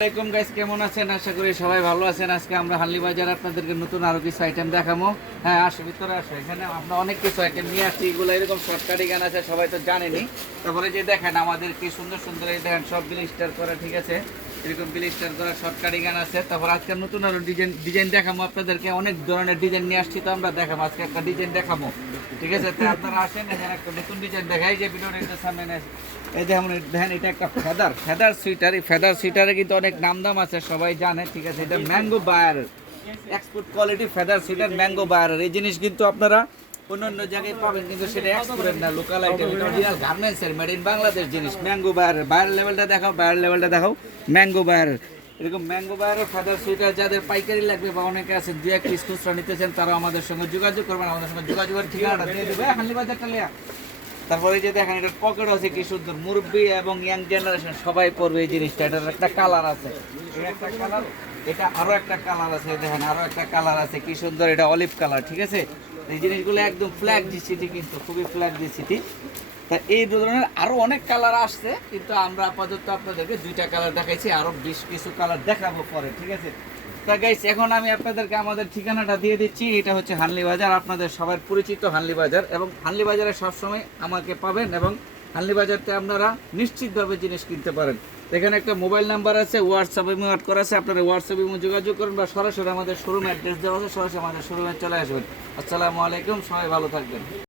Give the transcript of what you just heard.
আসসালামাইকুম গাইস কেমন আছেন? আশা করি সবাই ভালো আছেন। আজকে আমরা হাল্লি বাজার আপনাদেরকে নতুন আরও কিছু আইটেম দেখাবো। হ্যাঁ আসো, ভিতরে আসো। এখানে আমরা অনেক কিছু আইটেম নিয়ে আসছি। এগুলো এরকম শর্টকাটি গান আছে, সবাই তো জানেনি। তারপরে যে দেখেন, আমাদের কি সুন্দর সুন্দর এই দেখেন সব স্টার করা, ঠিক আছে? এরকম বিলিস্টার করা শর্টকাটি গান আছে। তারপর আজকে নতুন আরও ডিজাইন ডিজাইন দেখাবো আপনাদেরকে। অনেক ধরনের ডিজাইন নিয়ে আসছি তো আমরা দেখাবো আজকে একটা ডিজাইন দেখাবো ঠিক আছে? তো আপনারা আসেন, এখানে একটা নতুন ডিজাইন দেখাই। যে ভিডিওটা সামনে। এই যেমন দেখেন, এটা একটা ফেদার ফেদার সুইটার এই ফেদার সুইটারে কিন্তু অনেক নাম দাম আছে, সবাই জানে। ঠিক আছে? এটা Mango buyer export quality feather sweater Mango buyer এই জিনিস কিন্তু আপনারা অন্য অন্য জায়গায় পাবেন কিন্তু সেটা এক্সপোর্টের না লোকাল আইটেম এটা অরিজিনাল গার্মেন্টস এর মেড ইন বাংলাদেশ জিনিস। ম্যাঙ্গো বায়ার বায়ার লেভেলটা দেখাও বায়ার লেভেলটা দেখাও। ম্যাঙ্গো বায়ার এরকম ম্যাঙ্গো বায়ারের ফেদার সুইটার যাদের পাইকারি লাগবে বা অনেকে আছে দু এক পিস খুচরা নিতে চান তারা আমাদের সঙ্গে যোগাযোগ করবেন। আমাদের সঙ্গে যোগাযোগের ঠিকানাটা দিয়ে দেবে। হালি বাজারটা লেয়া তারপরে এই যে দেখেন, এটা পকেট আছে কি সুন্দর, মুরব্বী এবং ইয়াং জেনারেশন সবাই পরবে এই জিনিসটা। এটার একটা কালার আছে। একটা কালার এটা আরও একটা কালার আছে, দেখেন, আরও একটা কালার আছে, কি সুন্দর, এটা অলিভ কালার ঠিক আছে? এই জিনিসগুলো একদম ফ্ল্যাগ দি সিটি কিন্তু, খুবই ফ্ল্যাগ দি সিটি তা এই ধরনের আরও অনেক কালার আসছে, কিন্তু আমরা আপাতত আপনাদেরকে দুইটা কালার দেখাইছি আরও বেশ কিছু কালার দেখাবো পরে, ঠিক আছে? তা গাইস এখন আমি আপনাদেরকে আমাদের ঠিকানাটা দিয়ে দিচ্ছি, এটা হচ্ছে হানলি বাজার, আপনাদের সবার পরিচিত হানলি বাজার, এবং হানলি বাজারে সবসময় আমাকে পাবেন এবং হানলি বাজারতে আপনারা নিশ্চিতভাবে জিনিস কিনতে পারেন। এখানে একটা মোবাইল নাম্বার আছে হোয়াটসঅ্যাপে অ্যাড করা আছে, আপনারা হোয়াটসঅ্যাপে যোগাযোগ করুন বা সরাসরি আমাদের শোরুম অ্যাড্রেস দেওয়া আছে, সরাসরি আমাদের শোরুমে চলে আসবেন। আসসালামু আলাইকুম, সবাই ভালো থাকবেন।